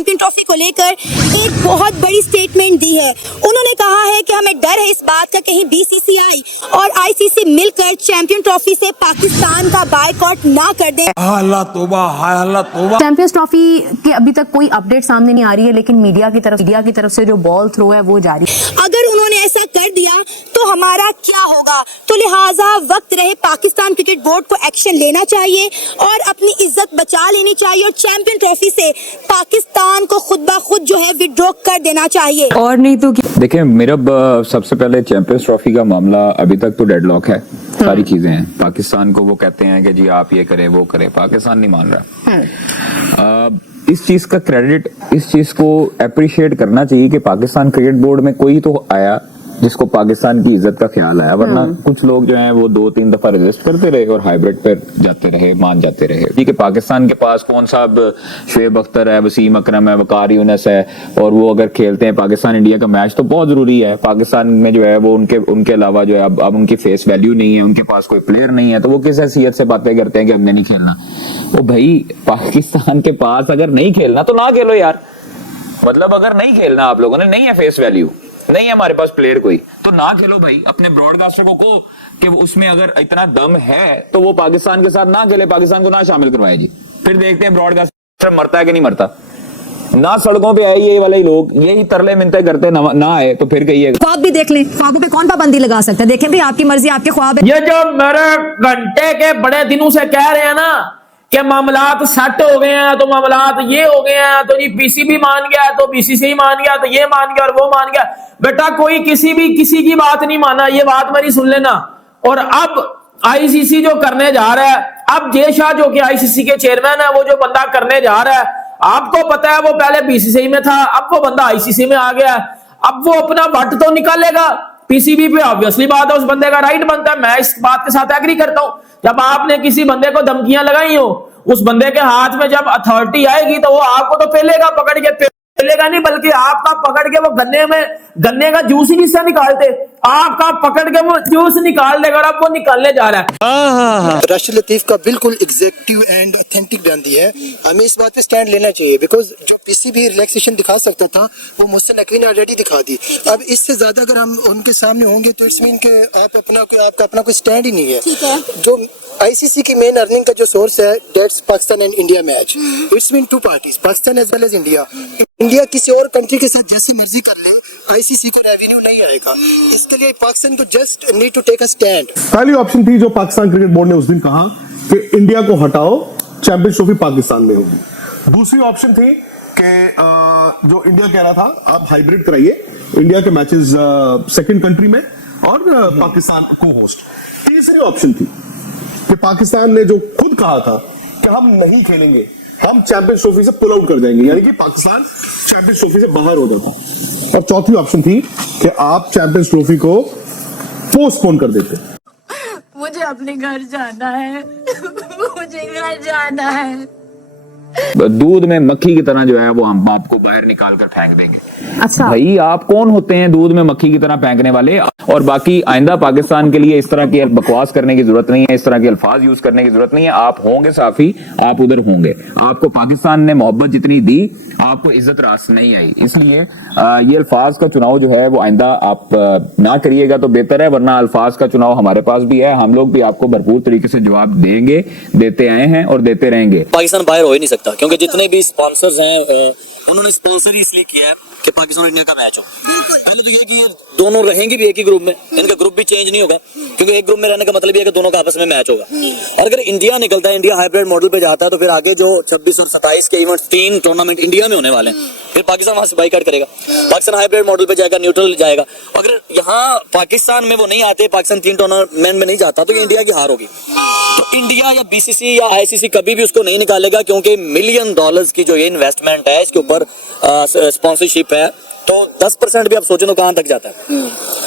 Champion trophy को लेकर एक बहुत बड़ी स्टेटमेंट दी है। उन्होंने कहा है कि हमें डर है इस बात का कहीं बीसीसीआई और आईसीसी मिलकर चैंपियन ट्रॉफी से पाकिस्तान का बायकॉट ना कर दे। अल्लाह तौबा, अल्लाह तौबा। चैंपियंस ट्रॉफी के अभी तक कोई अपडेट सामने नहीं आ रही है, लेकिन मीडिया की तरफ से जो बॉल थ्रो है वो जारी। अगर उन्होंने ऐसा कर दिया तो हमारा क्या होगा? तो लिहाजा वक्त रहे पाकिस्तान क्रिकेट बोर्ड को एक्शन लेना चाहिए और अपनी इज्जत बचा लेनी चाहिए और चैंपियन ट्रॉफी से पाकिस्तान को खुद ब खुद जो है विड्रॉ कर देना चाहिए। और नहीं तो देखिए, मेरा सबसे पहले चैंपियंस ट्रॉफी का मामला अभी तक तो डेडलॉक है। सारी चीजें हैं। पाकिस्तान को वो कहते हैं कि जी आप ये करें वो करें, पाकिस्तान नहीं मान रहा। इस चीज का क्रेडिट, इस चीज को अप्रिशिएट करना चाहिए कि पाकिस्तान क्रिकेट बोर्ड में कोई तो आया जिसको पाकिस्तान की इज्जत का ख्याल आया, वरना कुछ लोग जो हैं वो 2-3 दफा रेजिस्ट करते रहे और हाइब्रिड पर जाते रहे, मान जाते रहे। ठीक है, पाकिस्तान के पास कौन सा शुएब अख्तर है, वसीम अकरम है, वकार यूनिस है, और वो अगर खेलते हैं पाकिस्तान इंडिया का मैच तो बहुत जरूरी है। पाकिस्तान में जो है वो उनके अलावा जो है अब उनकी फेस वैल्यू नहीं है, उनके पास कोई प्लेयर नहीं है, तो वो किस हैसियत से बातें करते हैं कि हमने नहीं खेलना। वो भाई पाकिस्तान के पास अगर नहीं खेलना तो ना खेलो यार। मतलब अगर नहीं खेलना आप लोगों ने, नहीं है फेस वैल्यू, नहीं है हमारे पास प्लेयर कोई, तो ना खेलो भाई। अपने ब्रॉडकास्टर को कहो कि उसमें अगर इतना दम है तो वो पाकिस्तान के साथ ना खेले, पाकिस्तान को ना शामिल करवाए जी। फिर देखते हैं ब्रॉडकास्टर मरता है कि नहीं मरता। ना सड़कों पे आए ये वाले ही लोग, यही तरले मिनते करते ना आए तो फिर कहिए। ख्वाब भी देख लें, ख्वाबों पे कौन पाबंदी लगा सकता है? देखें भाई, आपकी मर्जी, आपके ख्वाब है। ये जो मेरे घंटे के बड़े दिनों से कह रहे हैं ना कि मामलात सेट हो गए हैं, तो मामलात ये हो गए हैं, तो जी पीसीबी मान गया, तो बीसीसीआई मान गया, तो ये मान गया और वो मान गया। बेटा कोई किसी की बात नहीं माना, ये बात मेरी सुन लेना। और अब आईसीसी जो करने जा रहा है, अब जय शाह जो कि आईसीसी के चेयरमैन है, वो जो बंदा करने जा रहा है, आपको पता है वो पहले बीसीसीआई में था, अब वो बंदा आईसीसी में आ गया है। अब वो अपना वट तो निकालेगा पीसीबी पे, ऑब्वियसली बात है उस बंदे का राइट बनता है। मैं इस बात के साथ एग्री करता हूं। जब आपने किसी बंदे को धमकियां लगाई हो, उस बंदे के हाथ में जब अथॉरिटी आएगी तो वो आपको तो पेलेगा, पकड़ के पेलेगा नहीं, बल्कि आपका पकड़ के वो गन्ने का जूस ही नहीं से निकालते, आपका पकड़ के वो जूस निकाल देगा। अब वो निकालने जा रहा है। राशिद लतीफ का बिल्कुल एग्जैक्टिव एंड ऑथेंटिक बयान दिया है। हमें इस बात पे स्टैंड लेना चाहिए, बिकॉज जो पीसीबी रिलैक्सेशन दिखा सकता था वो मुहसिन नकवी ने ऑलरेडी दिखा दी। अब इससे ज्यादा अगर हम उनके सामने होंगे तो इट्स मीन के आपका अपना कोई स्टैंड ही नहीं है। जो आईसीसी की मेन अर्निंग का जो सोर्स है, that's Pakistan and India match. It's mean two parties, Pakistan as well as India. India किसी और कंट्री के साथ जैसी मर्जी कर ले, आईसीसी को रेवेन्यू नहीं आएगा। इसके लिए पाकिस्तान को just need to take a stand. पहली ऑप्शन थी जो पाकिस्तान क्रिकेट बोर्ड ने उस दिन कहा कि इंडिया को हटाओ, चैंपियंस ट्रॉफी पाकिस्तान में होगी। दूसरी ऑप्शन थी कि जो इंडिया कह रहा था आप हाइब्रिड कराइए, इंडिया के मैचेस सेकंड कंट्री में और पाकिस्तान को होस्ट। तीसरी ऑप्शन थी कि पाकिस्तान ने जो खुद कहा था कि हम नहीं खेलेंगे, हम चैंपियंस ट्रॉफी से पुल आउट कर जाएंगे, यानी कि पाकिस्तान चैंपियंस ट्रॉफी से बाहर हो जाता। और चौथी ऑप्शन थी कि आप चैंपियंस ट्रॉफी को पोस्टपोन कर देते। मुझे अपने घर जाना है, मुझे घर जाना है। दूध में मक्खी की तरह जो है वो हम आपको बाहर निकाल कर फेंक देंगे। अच्छा भाई आप कौन होते हैं दूध में मक्खी की तरह फेंकने वाले? और बाकी आइंदा पाकिस्तान के लिए इस तरह की बकवास करने की जरूरत नहीं है, इस तरह के अल्फाज यूज करने की जरूरत नहीं है। आप होंगे साफी, आप उधर होंगे। आपको पाकिस्तान ने मोहब्बत जितनी दी, आपको इज्जत रास नहीं आई। इसलिए ये अल्फाज का चुनाव जो है वो आइंदा आप ना करिएगा तो बेहतर है, वरना अल्फाज का चुनाव हमारे पास भी है। हम लोग भी आपको भरपूर तरीके से जवाब देंगे, देते आए हैं और देते रहेंगे। पाकिस्तान बाहर हो ही नहीं सकता, क्योंकि जितने भी स्पॉन्सर्स हैं उन्होंने स्पॉन्सर ही इसलिए किया है कि पाकिस्तान और इंडिया का मैच हो। पहले तो ये कि ये दोनों रहेंगे भी एक ही ग्रुप में, इनका ग्रुप भी चेंज नहीं होगा, क्योंकि एक ग्रुप में रहने का मतलब ये है कि दोनों का आपस में मैच होगा। और अगर इंडिया निकलता है, इंडिया हाइब्रिड मॉडल पे जाता है, तो फिर आगे जो 26 और 27 के इवेंट 3 टूर्नामेंट इंडिया में होने वाले हैं, फिर पाकिस्तान वहां से बाइकआउट करेगा। पाकिस्तान हाइब्रिड मॉडल पे जाएगा, न्यूट्रल जाएगा। अगर यहाँ पाकिस्तान में वो नहीं आते, पाकिस्तान 3 टूर्नामेंट में नहीं जाता, तो ये इंडिया की हार होगी। तो इंडिया या बीसीसी या आईसीसी कभी भी उसको नहीं निकालेगा, क्योंकि $1 मिलियन की जो ये इन्वेस्टमेंट है, इसके ऊपर स्पॉन्सरशिप है, तो 10% भी आप सोचो ना कहां तक जाता है।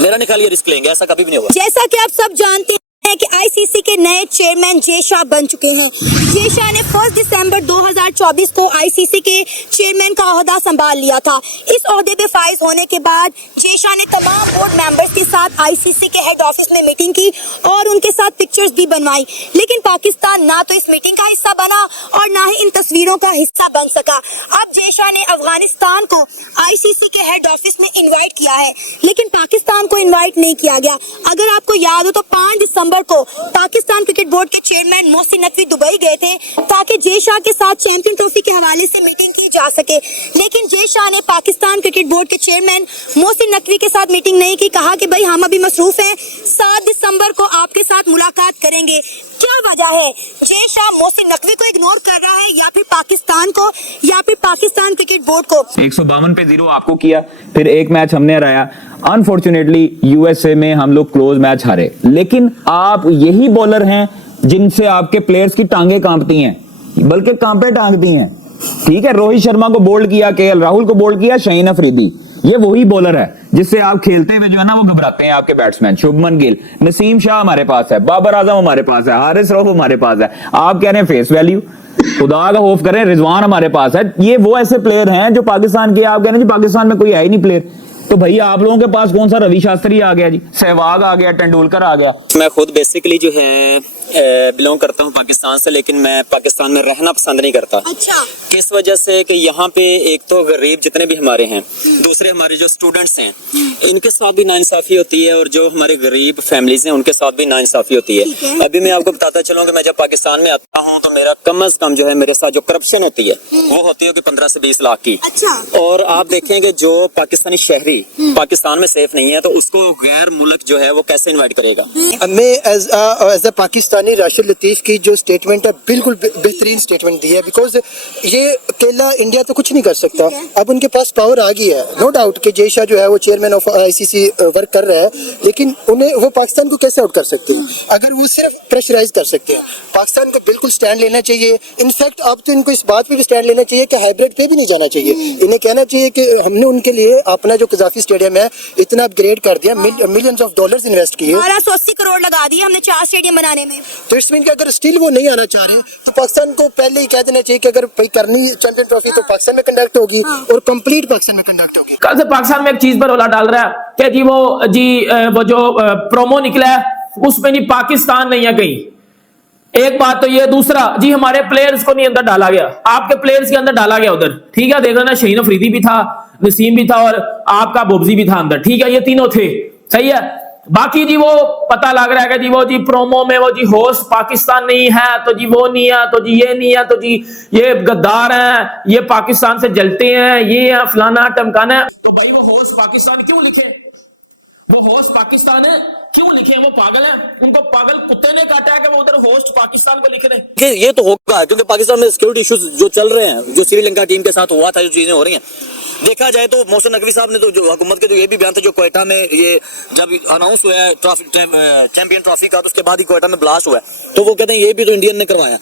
मेरा निकाल ये रिस्क लेंगे, ऐसा कभी भी नहीं होगा। जैसा कि आप सब जानते हैं कि आईसीसी के नए चेयरमैन जय शाह बन चुके हैं। जय शाह ने 1 दिसंबर 2024 को आईसीसी के चेयरमैन का ओहदा संभाल लिया था। इस ओहदे पे फाइज होने के बाद जय शाह ने तमाम बोर्ड मेंबर्स के साथ आईसीसी के हेड ऑफिस में मीटिंग की और उनके साथ पिक्चर्स भी बनवाई, लेकिन पाकिस्तान ना तो इस मीटिंग का हिस्सा बना और ना ही इन तस्वीरों का हिस्सा बन सका। अब जय शाह ने अफगानिस्तान को आईसीसी के हेड ऑफिस में इनवाइट किया है, लेकिन पाकिस्तान को इनवाइट नहीं किया गया। अगर आपको याद हो तो 5 दिसंबर को पाकिस्तान क्रिकेट बोर्ड के चेयरमैन मोहसिन नकवी दुबई गए थे ताकि जय शाह के साथ चैंपियन ट्रॉफी के हवाले से मीटिंग की जा सके, लेकिन जय शाह ने पाकिस्तान क्रिकेट बोर्ड के चेयरमैन मोहसिन नकवी के साथ मीटिंग नहीं की। कहा कि भाई हम अभी मसरूफ हैं, 7 दिसंबर को आपके साथ मुलाकात करेंगे। क्या वजह है जय शाह मोहसिन नकवी को इग्नोर कर रहा है, या फिर पाकिस्तान को, या फिर पाकिस्तान क्रिकेट बोर्ड को? 152 पे 0 आपको किया, फिर एक मैच हमने हराया। अनफॉर्चुनेटली यूएसए में हम लोग क्लोज मैच हारे, लेकिन आप यही बॉलर हैं जिनसे आपके प्लेयर्स की टांगे कांपती हैं, बल्कि कांपे टांगती हैं। ठीक है, रोहित शर्मा को बोल्ड किया, केएल राहुल को बोल्ड किया, शाहीन अफरीदी, ये वही बॉलर है जिससे आप खेलते हुए जो है ना वो घबराते हैं आपके बैट्समैन। शुभमन गिल, नसीम शाह हमारे पास है, बाबर आजम हमारे पास है, हारिस रऊफ हमारे पास है। आप कह रहे हैं फेस वैल्यू, खुदा का खौफ करें, रिजवान हमारे पास है। ये वो ऐसे प्लेयर हैं जो पाकिस्तान के, आप कह रहे हैं जी पाकिस्तान में कोई है ही नहीं प्लेयर। तो भैया आप लोगों के पास कौन सा रवि शास्त्री आ गया जी, सहवाग आ गया, तेंदुलकर आ गया। मैं खुद बेसिकली जो है बिलोंग करता हूँ पाकिस्तान से, लेकिन मैं पाकिस्तान में रहना पसंद नहीं करता। अच्छा, किस वजह से कि यहाँ पे एक तो गरीब जितने भी हमारे हैं, दूसरे हमारे जो स्टूडेंट्स हैं इनके साथ भी नाइंसाफी होती है, और जो हमारे गरीब फैमिलीज हैं उनके साथ भी नाइंसाफी होती है। अभी मैं आपको बताता चलूँ कि मैं जब पाकिस्तान में आता हूँ तो मेरा कम अज कम जो है मेरे साथ जो करप्शन होती है वो होती है कि 15 से 20 लाख की। अच्छा, और आप देखेंगे जो पाकिस्तानी शहरी पाकिस्तान में सेफ नहीं है तो उसको गैर मुल्क जो है वो कैसे इन्वाइट करेगा। मैं एज अ पाकिस्तानी राशिद लतीफ की जो स्टेटमेंट है बिल्कुल बेहतरीन स्टेटमेंट दी है, बिकॉज ये अकेला इंडिया तो कुछ नहीं कर सकता। अब उनके पास पावर आ गई है, नो डाउट कि जय शाह जो है वो चेयरमैन ऑफ आईसीसी वर्क कर रहा है, लेकिन उन्हें वो पाकिस्तान को कैसे आउट कर सकते हैं अगर वो सिर्फ प्रेशराइज कर सकते हैं। पाकिस्तान को बिल्कुल स्टैंड लेना चाहिए। इनफैक्ट अब तो इनको इस बात पे भी स्टैंड लेना चाहिए कि हाइब्रिड पे भी नहीं जाना चाहिए। इन्हें कहना चाहिए कि हमने उनके लिए अपना जो कजाफी स्टेडियम है इतना अपग्रेड कर दिया, मिलियंस ऑफ डॉलर्स इन्वेस्ट किए, 1280 करोड़ लगा दिए हमने 4 स्टेडियम बनाने में। तो इट्स मीन कि अगर स्टिल वो नहीं आना चाह रहे तो पाकिस्तान को पहले ही कह देना चाहिए कि अगर भाई करनी चैंपियन ट्रॉफी तो पाकिस्तान में कंडक्ट होगी और कंप्लीट पाकिस्तान में कंडक्ट होगी। कल से पाकिस्तान में एक चीज पर रोला डाल रहा है कि वो जो प्रोमो निकला है उसमें नहीं पाकिस्तान नहीं है कहीं। एक बात तो ये, दूसरा जी हमारे प्लेयर्स को नहीं अंदर डाला गया, आपके प्लेयर्स के अंदर डाला गया उधर। ठीक है, देखो ना, शाहीन अफरीदी भी था, नसीम भी था और आपका बुब्जी भी था अंदर। ठीक है, ये तीनों थे, सही है। बाकी जी वो पता लग रहा है कि जी वो जी प्रोमो में वो जी होस्ट पाकिस्तान नहीं है, तो जी वो नहीं है, तो जी ये नहीं है, तो जी ये गद्दार हैं, ये पाकिस्तान से जलते हैं, ये है फलाना टमकाना है। तो भाई वो होस्ट पाकिस्तान क्यों लिखे? वो होस्ट पाकिस्तान है क्यों लिखे? वो पागल है, उनको पागल कुत्ते ने काटा है कि वो उधर होस्ट पाकिस्तान को लिख रहे हैं। ये तो होगा क्योंकि पाकिस्तान में सिक्योरिटी इश्यूज जो चल रहे हैं, जो श्रीलंका टीम के साथ हुआ था, जो चीजें हो रही हैं, देखा जाए तो मोहसिन नकवी साहब ने तो जो हुकूमत के तो ये भी बयान था जो क्वेटा में ये जब अनाउंस हुआ है चैंपियन ट्रॉफी का, तो उसके बाद ही क्वेटा में ब्लास्ट हुआ है, तो वो कहते हैं ये भी तो इंडियन ने करवाया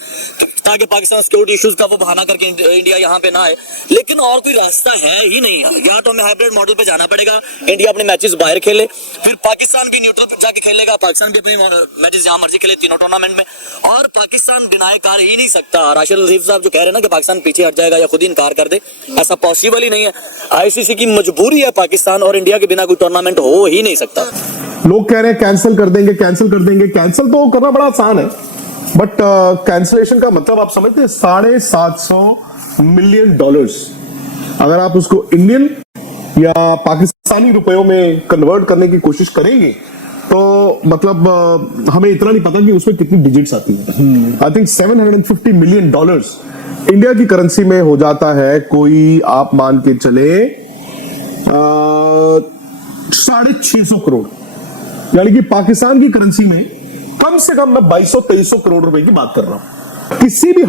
ताकि पाकिस्तान सिक्योरिटी इश्यूज का वो बहाना करके इंडिया यहाँ पे ना आए। लेकिन और कोई रास्ता है ही नहीं है, या तो हमें हाइब्रिड मॉडल पे जाना पड़ेगा, इंडिया अपने मैचेस बाहर खेले, फिर पाकिस्तान भी न्यूट्रल पे जाके खेलेगा, पाकिस्तान भी अपने मैचेस जहां मर्जी खेले तीनों टूर्नामेंट में, और पाकिस्तान बिना कार ही नहीं सकता। राशिद लतीफ साहब जो कह रहे हैं ना कि पाकिस्तान पीछे हट जाएगा या खुद ही इनकार कर दे, ऐसा पॉसिबल ही नहीं है। आईसीसी की मजबूरी है, पाकिस्तान और इंडिया के बिना कोई टूर्नामेंट हो ही नहीं सकता। लोग कह रहे हैं कैंसिल कर देंगे, कैंसिल कर देंगे। कैंसिल तो करना बड़ा आसान है, बट कैंसिलेशन का मतलब आप समझते हैं $750 मिलियन। अगर आप उसको इंडियन या पाकिस्तानी रुपयों में कन्वर्ट करने की कोशिश करेंगे तो मतलब हमें इतना नहीं पता कि उसमें कितनी डिजिट्स आती हैं। आई थिंक $750 मिलियन इंडिया की करेंसी में हो जाता है कोई, आप मान के चले 650 करोड़, यानी कि पाकिस्तान की करेंसी में कम से कम मैं 2200-2300 करोड़ रुपए की बात कर रहा हूं। किसी भी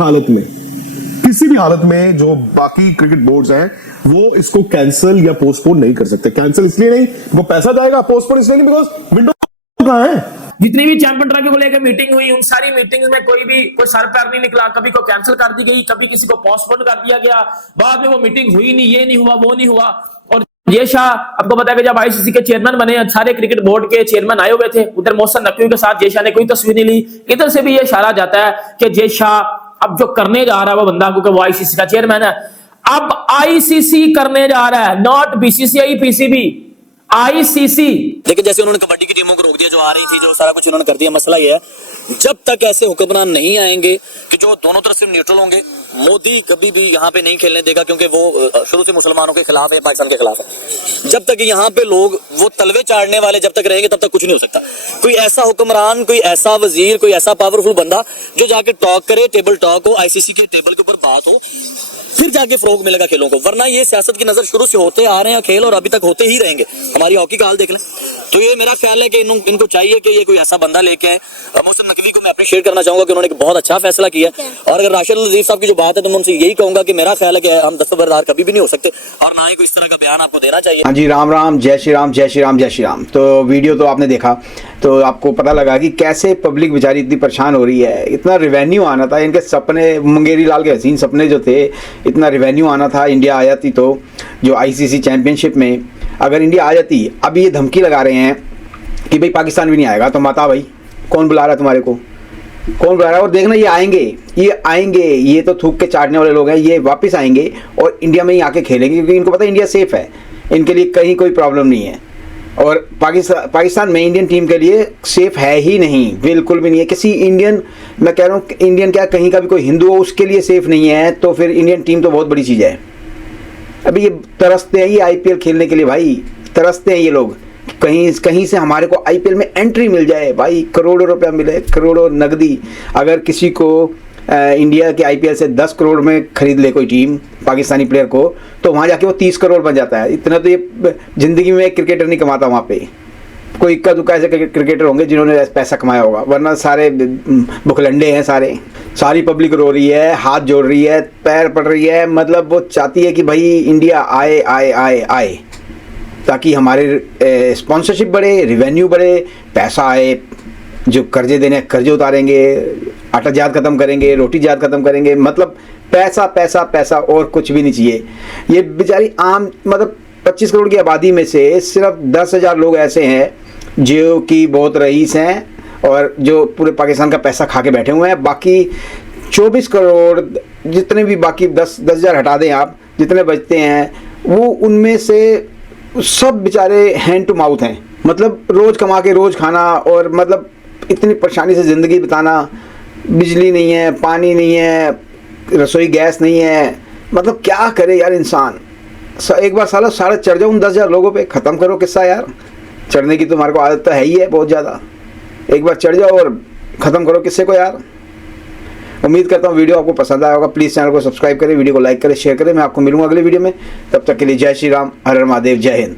हालत में जो बाकी क्रिकेट बोर्ड्स हैं वो इसको कैंसिल या पोस्टपोन नहीं कर सकते। कैंसिल इसलिए नहीं, वो पैसा जाएगा, पोस्टपोन इसलिए नहीं बिकॉज विंडो कहां है। जितनी भी चैंपियन ट्रॉफी को लेकर मीटिंग हुई, उन सारी मीटिंग्स में कोई सर पैर नहीं निकला, कभी को कैंसिल कर दी गई, कभी किसी को पोस्टपोन कर दिया गया, बाद में वो मीटिंग हुई नहीं, ये नहीं हुआ, वो नहीं हुआ। और जय शाह आपको पता है कि जब आईसीसी के चेयरमैन बने, सारे क्रिकेट बोर्ड के चेयरमैन आए हुए थे, उधर मोहसिन नकवी के साथ जय शाह ने कोई तस्वीर नहीं ली। इधर से भी ये इशारा जाता है कि जय शाह अब जो करने जा रहा है वो बंदा, क्योंकि वो आईसीसी का चेयरमैन है, अब आईसीसी करने जा रहा है, नॉट बीसीसीआई पीसीबी। आईसीसी देखिए जैसे उन्होंने कबड्डी की टीमों को रोक दिया जो आ रही थी, जो सारा कुछ उन्होंने कर दिया। मसला ये है जब तक ऐसे हुक्मरान नहीं आएंगे कि जो दोनों तरफ से न्यूट्रल होंगे, मोदी कभी भी यहाँ पे नहीं खेलने देगा क्योंकि वो शुरू से मुसलमानों के खिलाफ है, पाकिस्तान के खिलाफ है। जब तक यहाँ पे लोग वो तलवे चाड़ने वाले जब तक रहेंगे तब तक कुछ नहीं हो सकता। कोई ऐसा हुक्मरान, कोई ऐसा वजीर, कोई ऐसा पावरफुल बंदा जो जाके टॉक करे, टेबल टॉक हो, आईसीसी के टेबल के ऊपर बात हो, फिर जाके फरोग मिलेगा खेलों को। वरना ये सियासत की नजर शुरू से होते आ रहे हैं खेल और अभी तक होते ही रहेंगे। हमारी हॉकी का हाल देख लें। तो ये मेरा ख्याल है कि इनको चाहिए कि ये कोई ऐसा बंदा लेके आए। मोहसिन नकवी को मैं अप्रिशिएट करना चाहूंगा कि उन्होंने एक बहुत अच्छा फैसला किया। और अगर राशिद लतीफ साहब की जो बात है तो मैं उनसे यही कहूंगा कि मेरा ख्याल है कि हम दस्तबरदार कभी भी नहीं हो सकते और ना ही कोई इस तरह का बयान आपको देना चाहिए। हाँ जी, राम राम, जय श्री राम, जय श्री राम, जय श्री राम। तो वीडियो तो आपने देखा तो आपको पता लगा कि कैसे पब्लिक बेचारी इतनी परेशान हो रही है। इतना रिवेन्यू आना था, इनके सपने, मुंगेरी लाल के हसीन सपने जो थे, इतना रिवेन्यू आना था। इंडिया आ जाती तो जो आईसीसी चैंपियनशिप में अगर इंडिया आ जाती, अब ये धमकी लगा रहे हैं कि भाई पाकिस्तान भी नहीं आएगा। तो माता भाई कौन बुला रहा है तुम्हारे को, कौन बुला रहा है? और देखना ये आएंगे, ये तो थूक के चाटने वाले लोग हैं। ये वापस आएंगे और इंडिया में ही आके खेलेंगे क्योंकि इनको पता है इंडिया सेफ है, इनके लिए कहीं कोई प्रॉब्लम नहीं है। और पाकिस्तान में इंडियन टीम के लिए सेफ है ही नहीं, बिल्कुल भी नहीं है। किसी इंडियन, मैं कह रहा हूँ इंडियन क्या, कहीं का भी कोई हिंदू हो उसके लिए सेफ नहीं है। तो फिर इंडियन टीम तो बहुत बड़ी चीज़ है। अभी ये तरसते हैं ये आईपीएल खेलने के लिए, भाई तरसते हैं ये लोग। कहीं से हमारे को आईपीएल में एंट्री मिल जाए भाई, करोड़ों रुपया मिले, करोड़ों नकदी। अगर किसी को इंडिया के आईपीएल से 10 करोड़ में खरीद ले कोई टीम पाकिस्तानी प्लेयर को, तो वहाँ जाके वो 30 करोड़ बन जाता है। इतना तो ये ज़िंदगी में एक क्रिकेटर नहीं कमाता वहाँ पे। कोई इक्का दुक्का ऐसे क्रिकेटर होंगे जिन्होंने पैसा कमाया होगा, वरना सारे बुखलंडे हैं। सारी पब्लिक रो रही है, हाथ जोड़ रही है, पैर पड़ रही है। मतलब वो चाहती है कि भाई इंडिया आए आए आए आए, ताकि हमारे स्पॉन्सरशिप बढ़े, रिवेन्यू बढ़े, पैसा आए। जो कर्जे देने कर्जे उतारेंगे, आटा जात ख़त्म करेंगे, रोटी जात ख़त्म करेंगे। मतलब पैसा पैसा पैसा और कुछ भी नहीं चाहिए। ये बेचारी आम, मतलब 25 करोड़ की आबादी में से सिर्फ 10,000 लोग ऐसे हैं जो कि बहुत रईस हैं और जो पूरे पाकिस्तान का पैसा खा के बैठे हुए हैं। बाकी 24 करोड़ जितने भी बाकी 10,000 हटा दें आप, जितने बचते हैं वो उनमें से सब बेचारे हैंड टू माउथ हैं। मतलब रोज़ कमा के रोज़ खाना, और मतलब इतनी परेशानी से ज़िंदगी बिताना। बिजली नहीं है, पानी नहीं है, रसोई गैस नहीं है। मतलब क्या करे यार इंसान। एक बार साला चढ़ जाओ उन 10,000 लोगों पे, ख़त्म करो किस्सा यार। चढ़ने की तुम्हारे को आदत तो है ही है बहुत ज़्यादा। एक बार चढ़ जाओ और ख़त्म करो किस्से को यार। उम्मीद करता हूँ वीडियो आपको पसंद आया होगा। प्लीज़ चैनल को सब्सक्राइब करें, वीडियो को लाइक करें, शेयर करें। मैं आपको मिलूंगा अगले वीडियो में। तब तक के लिए जय श्री राम, हर हर महादेव, जय हिंद।